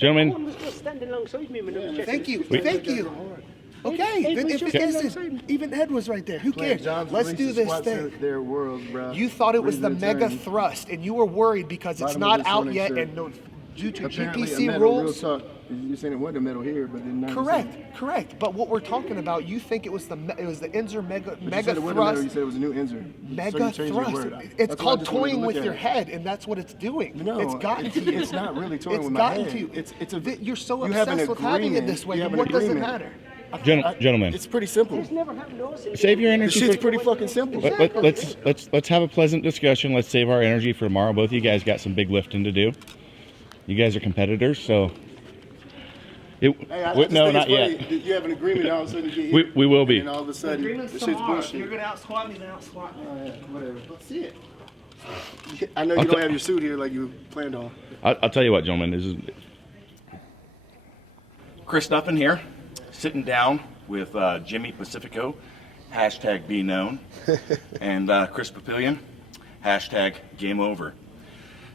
Gentlemen. One was just standing alongside me when I was checking. Thank you. Thank you. Okay, if it isn't, even Ed was right there. Who cares? Let's do this thing. Their worlds, bro. You thought it was the mega thrust, and you were worried because it's not out yet, and due to GPC rules. You're saying it wasn't a medal here, but then Correct. But what we're talking about, you think it was the Inzer mega thrust. You said it was a new Inzer. Mega thrust. It's called toying with your head, and that's what it's doing. No, it's gotten to you. It's not really toying with my head. It's gotten to you. You're so you obsessed with having it this way. What does it matter? Gentlemen, it's pretty simple. Save your energy. The shit's pretty fucking simple. Let's have a pleasant discussion. Let's save our energy for tomorrow. Both of you guys got some big lifting to do. You guys are competitors, so. No, not yet. You have an agreement, all of a sudden you get hit. We will be. And all of a sudden, the shit's bullshit. You're gonna out squat me, then out squat me. Oh yeah, whatever. Let's see it. I know you don't have your suit here like you planned on. I'll tell you what, gentlemen. This is Chris Duffin here, sitting down with Jimmie Pacifico, #BeKnown, and Chris Pappillion, #GameOver.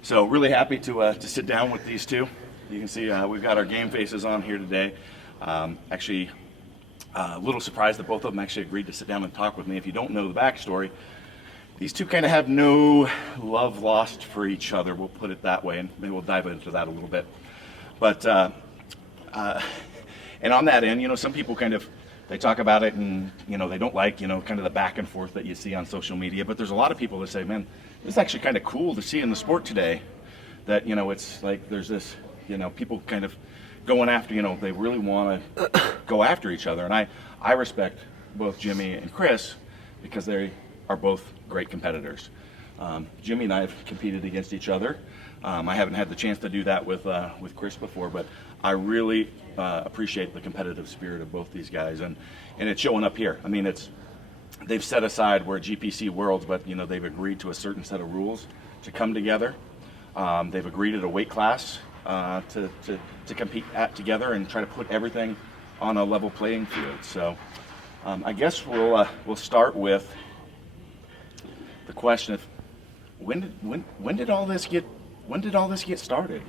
So really happy to sit down with these two. You can see we've got our game faces on here today. Actually, a little surprised that both of them actually agreed to sit down and talk with me. If you don't know the backstory, these two kind of have no love lost for each other, we'll put it that way, and maybe we'll dive into that a little bit. But, and on that end, you know, some people kind of, they talk about it and, you know, they don't like, you know, kind of the back and forth that you see on social media, but there's a lot of people that say, man, this is actually kind of cool to see in the sport today, that, you know, it's like there's this, you know, people kind of going after, you know, they really want to go after each other. And I respect both Jimmie and Chris because they are both great competitors. Jimmie and I have competed against each other. I haven't had the chance to do that with Chris before, but I really appreciate the competitive spirit of both these guys, and it's showing up here. I mean, they've set aside, we're at GPC Worlds, but you know, they've agreed to a certain set of rules to come together. They've agreed at a weight class to compete together and try to put everything on a level playing field. So I guess we'll start with the question of when did all this get started?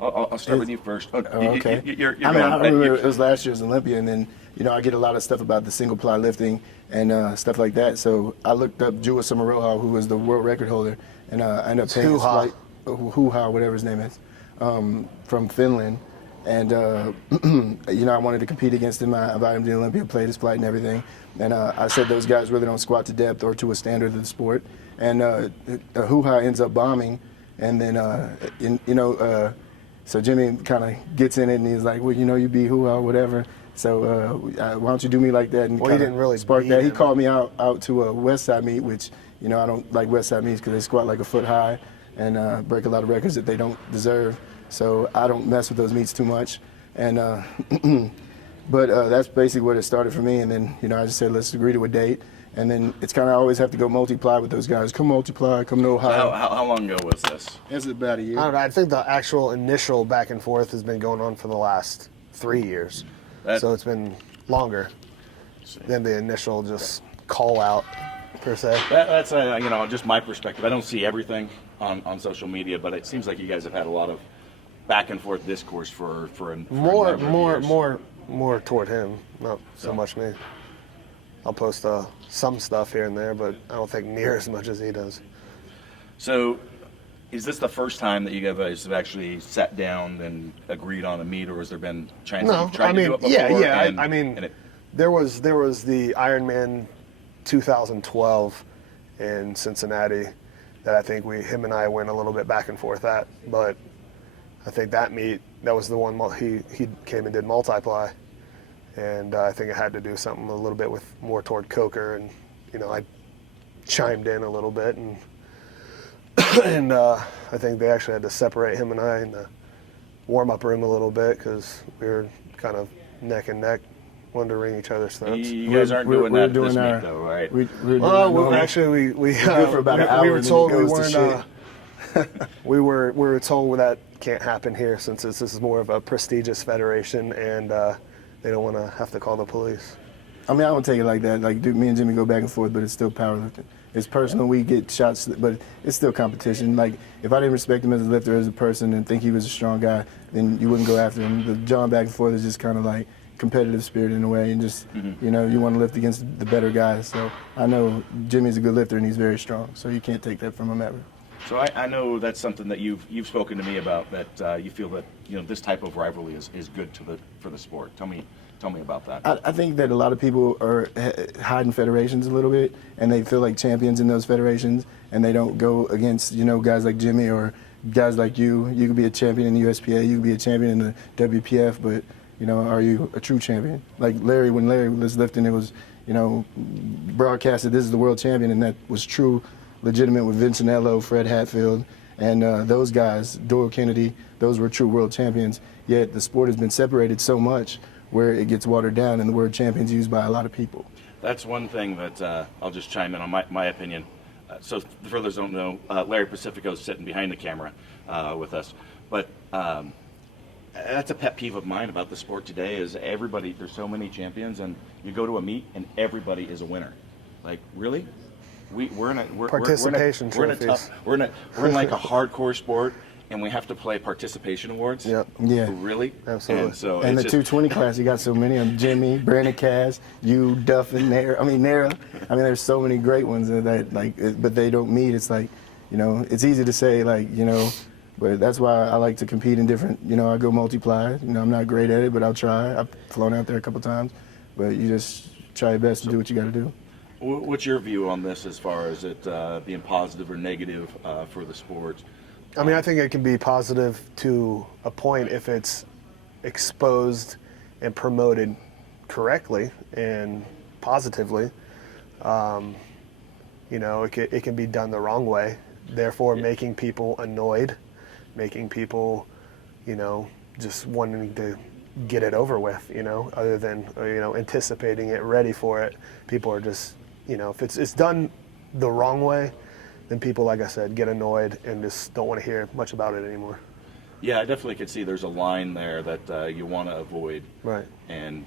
I'll start with you first. Okay. I remember it was last year's Olympia, and then you know I get a lot of stuff about the single ply lifting and stuff like that. So I looked up Jua Samaroha, who was the world record holder, and I ended up paying his flight, Huha, whatever his name is, from Finland. And you know, I wanted to compete against him. I invited him to the Olympia, played his flight and everything. And I said those guys really don't squat to depth or to a standard of the sport. And Huha ends up bombing, and then so Jimmie kind of gets in it, and he's like, well, you know, you beat Huha, whatever. So why don't you do me like that? And well, he didn't really spark that. He called me out to a West Side meet, which, you know, I don't like West Side meets because they squat like a foot high and break a lot of records that they don't deserve. So I don't mess with those meets too much. And but that's basically where it started for me. And then, you know, I just said, let's agree to a date. And then it's kind of always have to go multiply with those guys. Come multiply, come to Ohio. How long ago was this? It's about a year. I don't know. I think the actual initial back and forth has been going on for the last 3 years. So it's been longer than the initial just call out, per se. That's you know, just my perspective. I don't see everything on social media, but it seems like you guys have had a lot of back and forth discourse for more toward him, not so much me. I'll post some stuff here and there, but I don't think near as much as he does. So, is this the first time that you guys have actually sat down and agreed on a meet, or has there been trying to do it before? Yeah. There was the Ironman 2012 in Cincinnati that I think him and I went a little bit back and forth at, but I think that meet, that was the one he came and did multiply. And I think it had to do something a little bit with more toward Coker, and you know, I chimed in a little bit, and and I think they actually had to separate him and I in the warm-up room a little bit because we were kind of neck and neck, wanted to wring each other's throats. You guys aren't doing that this meet, though, right? We were told we weren't. we were told that can't happen here since this is more of a prestigious federation, and they don't want to have to call the police. I mean, I don't take it like that. Like, dude, me and Jimmie go back and forth, but it's still powerlifting. It's personal. We get shots, but it's still competition. Like, if I didn't respect him as a lifter, as a person, and think he was a strong guy, then you wouldn't go after him. The John back and forth is just kind of like competitive spirit in a way, and just, you know, you want to lift against the better guys. So I know Jimmy's a good lifter, and he's very strong, so you can't take that from him ever. So I know that's something that you've spoken to me about, that you feel that, you know, this type of rivalry is good for the sport. Tell me about that. I think that a lot of people are hiding federations a little bit, and they feel like champions in those federations, and they don't go against, you know, guys like Jimmy or guys like you. You could be a champion in the USPA, you could be a champion in the WPF, but, you know, are you a true champion? Like Larry, when Larry was lifting, it was, you know, broadcasted, this is the world champion, and that was true, legitimate with Vincenello, Fred Hatfield, and those guys, Doyle Kennedy, those were true world champions. Yet the sport has been separated so much where it gets watered down, and the word champion's used by a lot of people. That's one thing that I'll just chime in on my opinion. So for those who don't know, Larry Pacifico is sitting behind the camera with us. But that's a pet peeve of mine about the sport today, is everybody, there's so many champions, and you go to a meet and everybody is a winner. Like, really? We're in Participation tough, we're in like a hardcore sport, and we have to play participation awards. Yep. Yeah. Really? Absolutely. And so And the it's 220 class, you got so many of them. Jimmy, Brandon Cass, you, Duffin, Nara. I mean, there's so many great ones that, like, but they don't meet. It's like, you know, it's easy to say, like, you know, but that's why I like to compete in different, you know, I go multiply. You know, I'm not great at it, but I'll try. I've flown out there a couple times, but you just try your best to do what you got to do. What's your view on this, as far as it being positive or negative for the sport? I mean, I think it can be positive to a point if it's exposed and promoted correctly and positively. You know, it can be done the wrong way, therefore making people annoyed, making people, you know, just wanting to get it over with, you know, other than, you know, anticipating it, ready for it. People are just, you know, if it's done the wrong way, then people, like I said, get annoyed and just don't want to hear much about it anymore. Yeah, I definitely could see there's a line there that you want to avoid. Right. And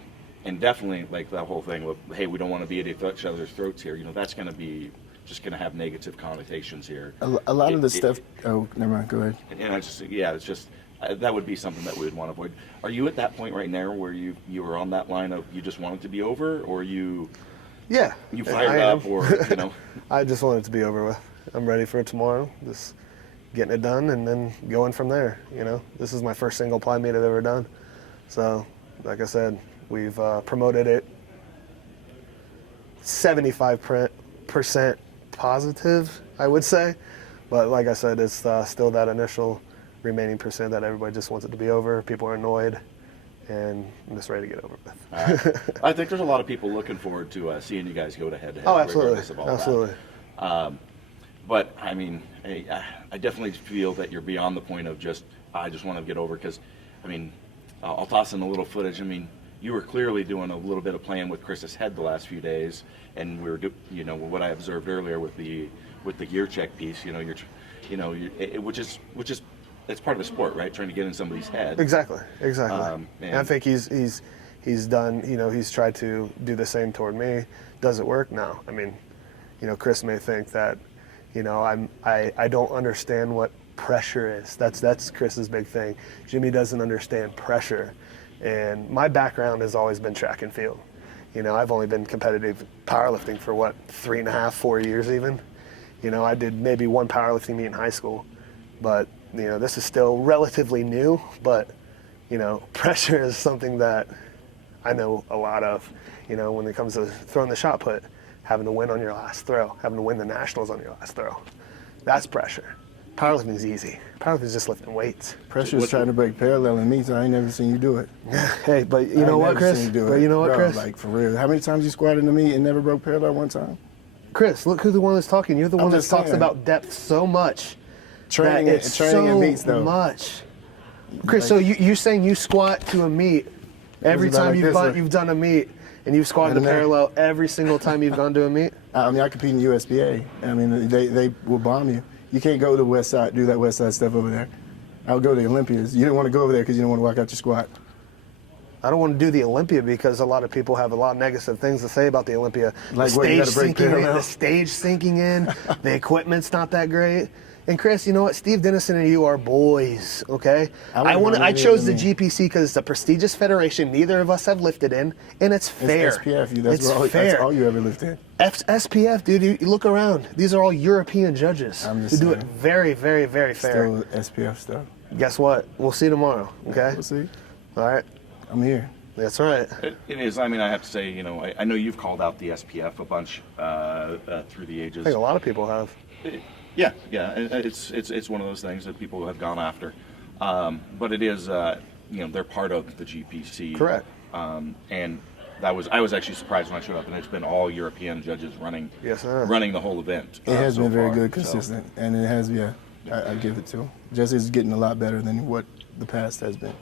definitely, like, that whole thing with, hey, we don't want to be at each other's throats here. You know, that's going to be just going to have negative connotations here. A lot of the stuff. Oh, never mind. Go ahead. And I just, yeah, it's just that would be something that we would want to avoid. Are you at that point right now where you are on that line of you just want it to be over, or you? Yeah. You fired up, or, you know? I just want it to be over with. I'm ready for it tomorrow. Just getting it done and then going from there. You know, this is my first single ply meet I've ever done. So, like I said, we've promoted it 75% positive, I would say. But like I said, it's still that initial remaining percent that everybody just wants it to be over. People are annoyed, and I'm just ready to get over with. All right. I think there's a lot of people looking forward to seeing you guys go to head-to-head. Oh, absolutely. Regardless of all Absolutely. that. But I mean, I definitely feel that you're beyond the point of just, I just want to get over, because, I mean, I'll toss in a little footage. I mean, you were clearly doing a little bit of playing with Chris's head the last few days, and we were, you know, what I observed earlier with the gear check piece. You know, which is it's part of the sport, right? Trying to get in somebody's head. Exactly. And I think he's done. You know, he's tried to do the same toward me. Does it work? No. I mean, you know, Chris may think that, you know, I don't understand what pressure is. That's Chris's big thing. Jimmie doesn't understand pressure. And my background has always been track and field. You know, I've only been competitive powerlifting for 3.5, 4 years even. You know, I did maybe one powerlifting meet in high school, but, you know, this is still relatively new, but, you know, pressure is something that I know a lot of, you know, when it comes to throwing the shot put, having to win on your last throw, having to win the nationals on your last throw. That's pressure. Powerlifting is easy. Powerlifting is just lifting weights. Pressure is trying to break parallel in me, so I ain't never seen you do it. Hey, but you know what, Chris? Bro, like, for real. How many times you squatted to me and never broke parallel one time? Chris, look who's the one that's talking. You're the one that talks about depth so much. Training and meets, though. Much. Chris, so you're saying you squat to a meet every time you've done a meet, and you've squatted to parallel every single time you've gone to a meet? I mean, I compete in USBA. I mean, they will bomb you. You can't go to West Side, do that West Side stuff over there. I'll go to the Olympias. You didn't want to go over there because you didn't want to walk out your squat. I don't want to do the Olympia because a lot of people have a lot of negative things to say about the Olympia. Like the what, you stage gotta break sinking in, parallel? the stage sinking in, the equipment's not that great. And Chris, you know what? Steve Dennison and you are boys, okay? I chose the GPC because it's a prestigious federation neither of us have lifted in, and it's fair. It's SPF. It's fair. That's all you ever lifted. SPF, dude, you look around. These are all European judges I'm who just do it saying. very, very, very fair. Still SPF stuff. Guess what? We'll see tomorrow, okay? We'll see. All right. I'm here. That's right. It is. I mean, I have to say, I know you've called out the SPF a bunch through the ages. I think a lot of people have. Yeah. It's one of those things that people have gone after, but it is, they're part of the GPC. Correct. And I was actually surprised when I showed up, and it's been all European judges running the whole event. It has so been very far, good, consistent, and it has. Yeah, I give it to him. Jesse's getting a lot better than what the past has been.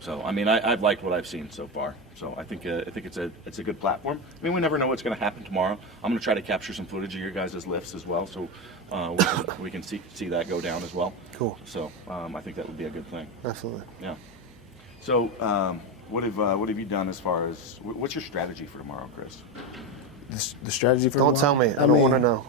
So I mean, I've liked what I've seen so far. So I think it's a good platform. I mean, we never know what's going to happen tomorrow. I'm going to try to capture some footage of your guys' lifts as well, so we can see that go down as well. Cool. So I think that would be a good thing. Absolutely. Yeah. So what have you done as far as what's your strategy for tomorrow, Chris? The strategy for Don't tell me. I don't want to know.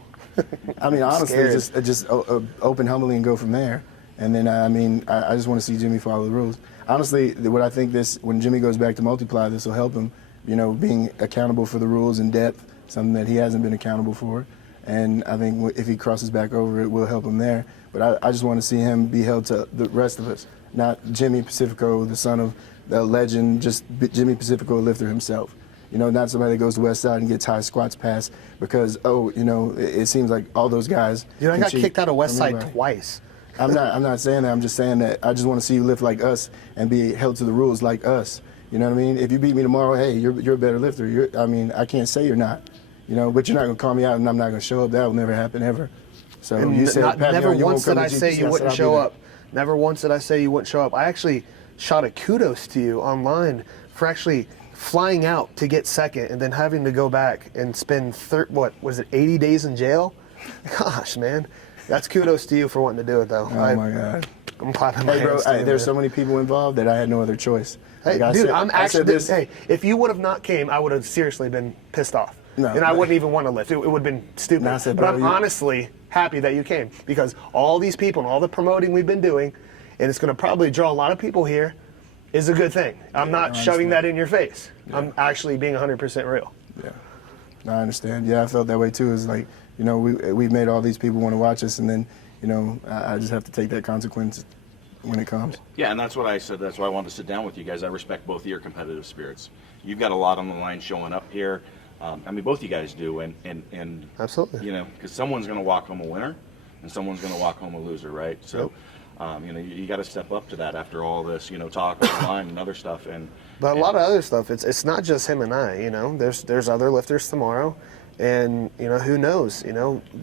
I mean, honestly, Scared. just open humbly and go from there. And then I just want to see Jimmie follow the rules. Honestly, what I think when Jimmie goes back to multiply, this will help him. Being accountable for the rules in depth, something that he hasn't been accountable for. And I think if he crosses back over, it will help him there. But I just want to see him be held to the rest of us, not Jimmie Pacifico, the son of the legend, just Jimmie Pacifico, a lifter himself. Not somebody that goes to West Side and gets high squats pass because, it seems like all those guys. I got kicked out of West Side twice. I'm not saying that. I'm just saying that I just want to see you lift like us and be held to the rules like us. You know what I mean? If you beat me tomorrow, hey, you're a better lifter. I can't say you're not. But you're not going to call me out and I'm not going to show up. That will never happen ever. So And you said, never you once won't come did I to say GPC. you I wouldn't said, show I'll be up. Never once did I say you wouldn't show up. I actually shot a kudos to you online for actually flying out to get second and then having to go back and spend 80 days in jail? Gosh, man. That's kudos to you for wanting to do it, though. Oh, my God. I'm clapping my Hey, bro, hands to you, there's man. so many people involved that I had no other choice. Hey, Like I dude, said- I'm I said actually. Hey, if you would have not came, I would have seriously been pissed off. No, and I wouldn't even want to lift. It would have been stupid. No, I said, but bro, I'm you- honestly happy that you came because all these people and all the promoting we've been doing, and it's going to probably draw a lot of people here, is a good thing. I'm not shoving that in your face. I'm actually being 100% real. Yeah, no, I understand. Yeah, I felt that way too. It's like, we've made all these people want to watch us, and then, I just have to take that consequence when it comes. Yeah, and that's what I said. That's why I wanted to sit down with you guys. I respect both of your competitive spirits. You've got a lot on the line showing up here. Both you guys do, and Absolutely. because someone's going to walk home a winner, and someone's going to walk home a loser, right? So, you got to step up to that after all this, talk online and other stuff. But a lot of other stuff. It's not just him and I. There's other lifters tomorrow, and who knows?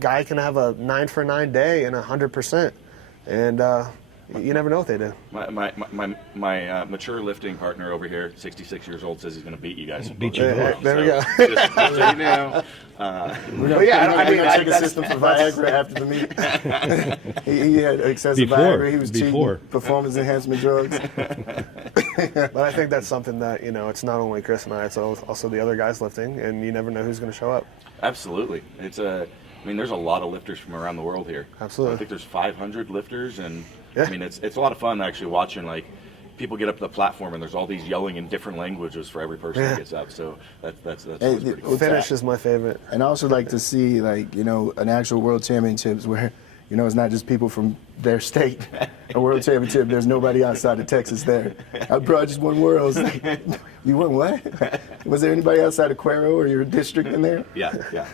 Guy can have a 9 for 9 day and 100%, and you never know what they do. My mature lifting partner over here, 66 years old, says he's going to beat you guys. Beat you There tomorrow. we go. Just so you know. But yeah, I mean, check a that's- system for Viagra after the meet. he had excessive Before. Viagra. He was Before. cheating performance enhancement drugs. But I think that's something that it's not only Chris and I, it's also the other guys lifting, and you never know who's going to show up. Absolutely. There's a lot of lifters from around the world here. Absolutely. I think there's 500 lifters, and Yeah. it's a lot of fun actually watching people get up to the platform, and there's all these yelling in different languages for every person that gets up. So that's always pretty cool. Finish is my favorite. And I also like to see an actual world championships where it's not just people from their state. A world championship, there's nobody outside of Texas there. Bro, I just won worlds. You won what? Was there anybody outside of Cuero or your district in there? Yeah.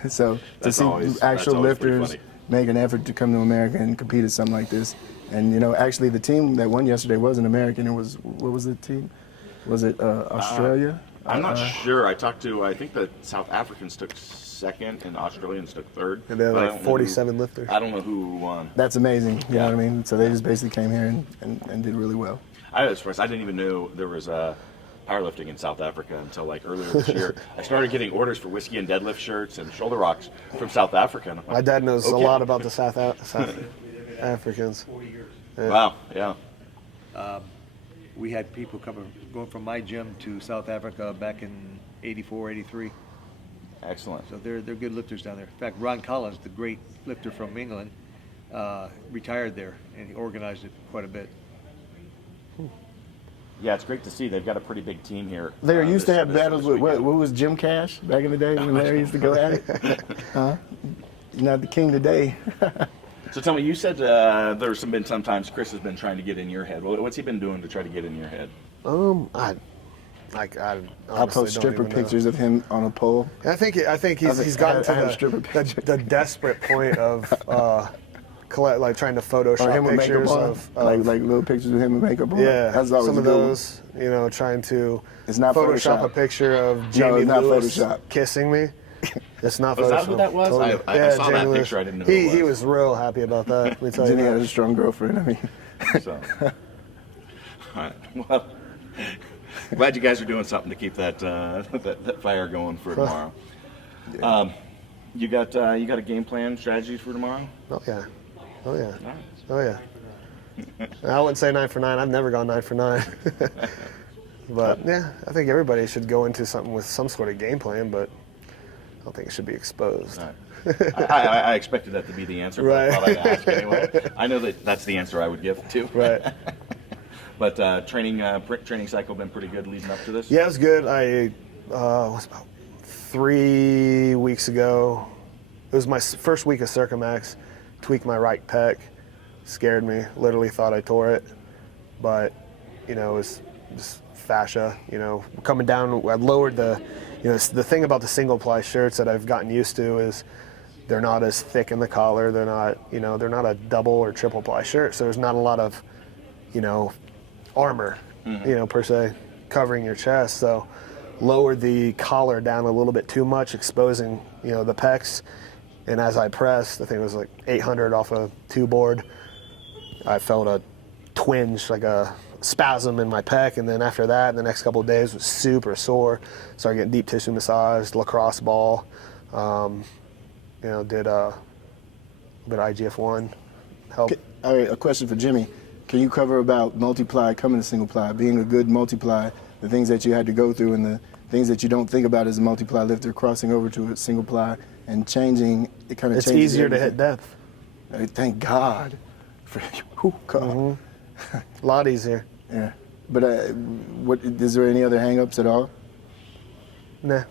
So That's to see always actual pretty lifters funny. make an effort to come to America and compete at something like this. And actually the team that won yesterday wasn't American. It was, what was the team? Was it Australia? I'm not sure. I think the South Africans took second and Australians took third. And they had but I like don't know 47 lifters. I don't know who won. That's amazing. You know what I mean? So they just basically came here and did really well. I was surprised. I didn't even know there was powerlifting in South Africa until earlier this year. I started getting orders for whiskey and deadlift shirts and shoulder rocks from South Africa. And I'm like, My dad knows a okay. lot about the South Africans. Wow. Yeah. We had people going from my gym to South Africa back in '84, '83. Excellent. So they're good lifters down there. In fact, Ron Collins, the great lifter from England, retired there, and he organized it quite a bit. Yeah, it's great to see. They've got a pretty big team here. They used to have this battles with what weekend. was Jim Cash back in the day when Larry used to go at it? Huh? You're not the king today. So tell me, you said there's been sometimes Chris has been trying to get in your head. What's he been doing to try to get in your head? I I'll post stripper pictures of him on a pole. I think he's gotten I have to stripper the pictures. desperate point of like trying to Or Photoshop him with makeup pictures on, of like little pictures of him with makeup on. yeah, That's always some a of good one. those, you know, trying to It's not Photoshop Photoshop. a picture of No, Jamie it's not Lewis Photoshop. kissing me. It's not Was Photoshop. that what that was? Totally. I saw that Jamie Lewis. picture. I didn't know who it He was. was real happy about that. Let me tell you Jimmy that. has a strong girlfriend. I mean, So, all right. Well, glad you guys are doing something to keep that that fire going for tomorrow. You got a game plan, strategies for tomorrow? Oh yeah. Oh yeah. All right. Oh yeah. I wouldn't say 9 for 9. I've never gone 9 for 9. But yeah, I think everybody should go into something with some sort of game plan, but I don't think it should be exposed. All right. I expected that to be the answer, but Right. I thought I'd ask anyway. I know that's the answer I would give too. Right. But training cycle been pretty good leading up to this. Yeah, it was good. I was about 3 weeks ago. It was my first week of Circumax. Tweaked my right pec. Scared me. Literally thought I tore it. But, you know, it was just fascia. You know, coming down, I lowered the, you know, the thing about the single ply shirts that I've gotten used to is they're not as thick in the collar. They're not, you know, they're not a double or triple ply shirt. So there's not a lot of, you know, armor, you know, per se, covering your chest. So lowered the collar down a little bit too much, exposing, you know, the pecs. And as I pressed, I think it was like 800 off a 2 board, I felt a twinge, like a spasm in my pec. And then after that, the next couple of days was super sore. Started getting deep tissue massage, lacrosse ball, you know, did a bit of IGF-1, help. all right, a question for Jimmy. Can you cover about multiply coming to single ply, being a good multiply, the things that you had to go through and the things that you don't think about as a multiply lifter, crossing over to a single ply and changing, it kind of It's changes easier to everything. hit depth. Thank God. Whew, God. A lot easier. Yeah. But what is there any other hang-ups at all? Nah.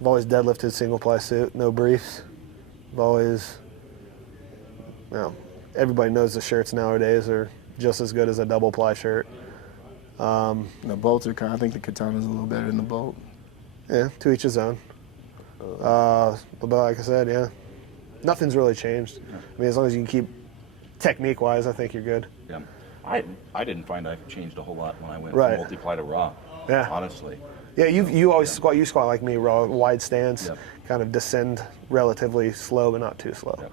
I've always deadlifted single ply suit, no briefs. I've always, you know, everybody knows the shirts nowadays are just as good as a double ply shirt. The bolts are kind of, I think the katana's a little better than the bolt. Yeah, to each his own. But like I said, yeah, nothing's really changed. I mean, as long as you can keep technique-wise, I think you're good. Yeah. I didn't find I changed a whole lot when I went Right. from multiply to raw. Yeah. Honestly. Yeah, you always squat. You squat like me, raw, wide stance, Yep. kind of descend relatively slow, but not too slow. Yep.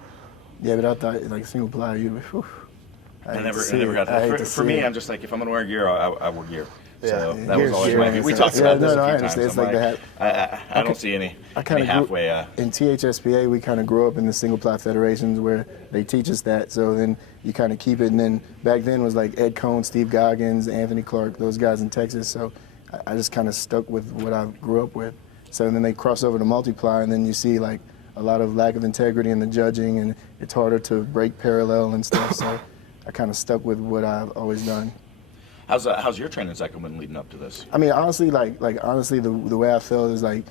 Yeah, but I thought like single ply, you. I never got that. For me, I'm just like, if I'm gonna wear gear, I wear gear. So Yeah, that was gear's always gear. my view. We talked Yeah, about no, this no, a I few understand. times. It's like I don't see any kinda halfway. In THSPA, we kind of grew up in the single ply federations where they teach us that. So then you kind of keep it. And then back then was like Ed Cohn, Steve Goggins, Anthony Clark, those guys in Texas. So I just kind of stuck with what I grew up with. So then they cross over to multiply, and then you see like a lot of lack of integrity in the judging, and it's harder to break parallel and stuff. So I kind of stuck with what I've always done. How's your training cycle been leading up to this? I mean, honestly, honestly, the way I felt is like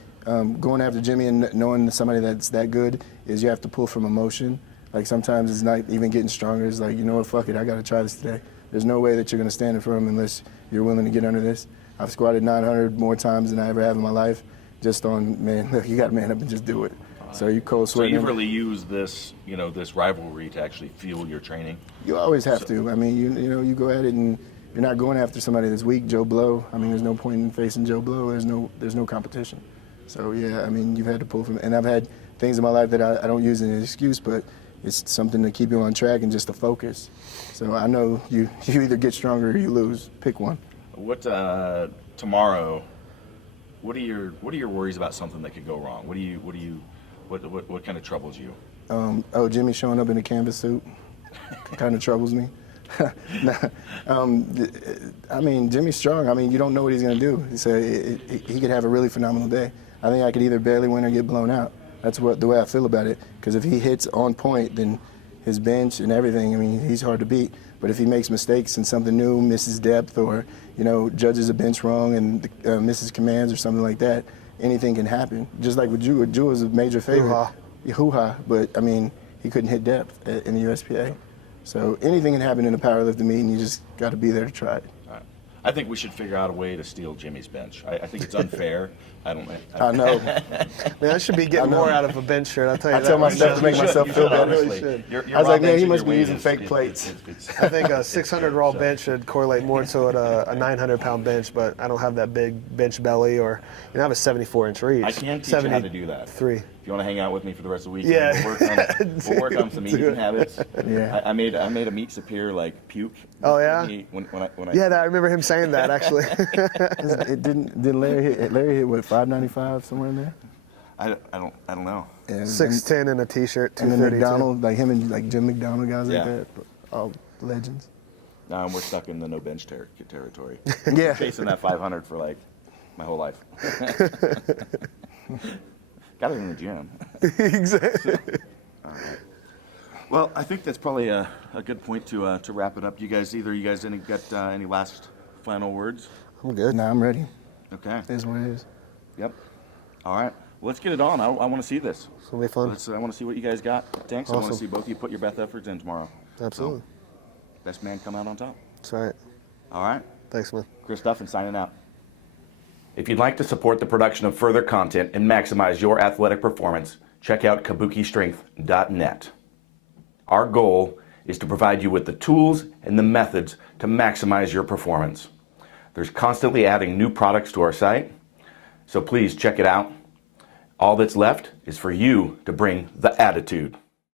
going after Jimmy and knowing somebody that's that good is you have to pull from emotion. Like sometimes it's not even getting stronger. It's like, you know what, fuck it, I got to try this today. There's no way that you're going to stand in front of him unless you're willing to get under this. I've squatted 900 more times than I ever have in my life just on, man, look, you got to man up and just do it. So you cold So sweating. you've really used this, you know, this rivalry to actually fuel your training. You always have to. I mean, you know, you go at it and you're not going after somebody that's weak, Joe Blow. I mean, there's no point in facing Joe Blow. There's no competition. So yeah, I mean, you've had to pull from, and I've had things in my life that I don't use as an excuse, but it's something to keep you on track and just to focus. So I know you either get stronger or you lose. Pick one. What tomorrow? What are your worries about something that could go wrong? What kind of troubles you? Jimmy showing up in a canvas suit kind of troubles me. I mean, Jimmy's strong. I mean, you don't know what he's going to do. So he could have a really phenomenal day. I think I could either barely win or get blown out. That's the way I feel about it. Because if he hits on point, then his bench and everything, I mean, he's hard to beat. But if he makes mistakes and something new, misses depth, or, you know, judges a bench wrong and misses commands or something like that, anything can happen. Just like with Drew. Drew was a major favorite. Hoo-ha. But, I mean, he couldn't hit depth in the USPA. So anything can happen in a powerlifting meet, and you just got to be there to try it. I think we should figure out a way to steal Jimmy's bench. I think it's unfair. I know. Man, I should be getting more out of a bench shirt. I'll tell you that. I tell myself to make myself feel better. I was like, man, he must be using fake plates. I think a 600 raw bench should correlate more to a 900-pound bench, but I don't have that big bench belly, or I have a 74-inch reach. I can teach you how to do that. 3. If you want to hang out with me for the rest of the week, yeah, we'll work on some eating habits. Yeah, I made a meat superior like puke. Oh yeah. I remember him saying that actually. It didn't Larry hit what, 595 somewhere in there? I don't know. Yeah, 6'10" in a t-shirt, 232. And then McDonald, like him and like Jim McDonald, guys like that, all legends. Now we're stuck in the no bench territory. Yeah, Chasing that 500 for like my whole life. Got it in the gym. Exactly. All right. Well, I think that's probably a good point to wrap it up. You guys got any last final words? I'm good. Nah, I'm ready. Okay. It is what it is. Yep. All right. Well, let's get it on. I want to see this. It's gonna be fun. I want to see what you guys got. Thanks. Awesome. I want to see both of you put your best efforts in tomorrow. Absolutely. So, best man come out on top. That's right. All right. Thanks, man. Chris Duffin signing out. If you'd like to support the production of further content and maximize your athletic performance, check out kabukistrength.net. Our goal is to provide you with the tools and the methods to maximize your performance. There's constantly adding new products to our site, so please check it out. All that's left is for you to bring the attitude.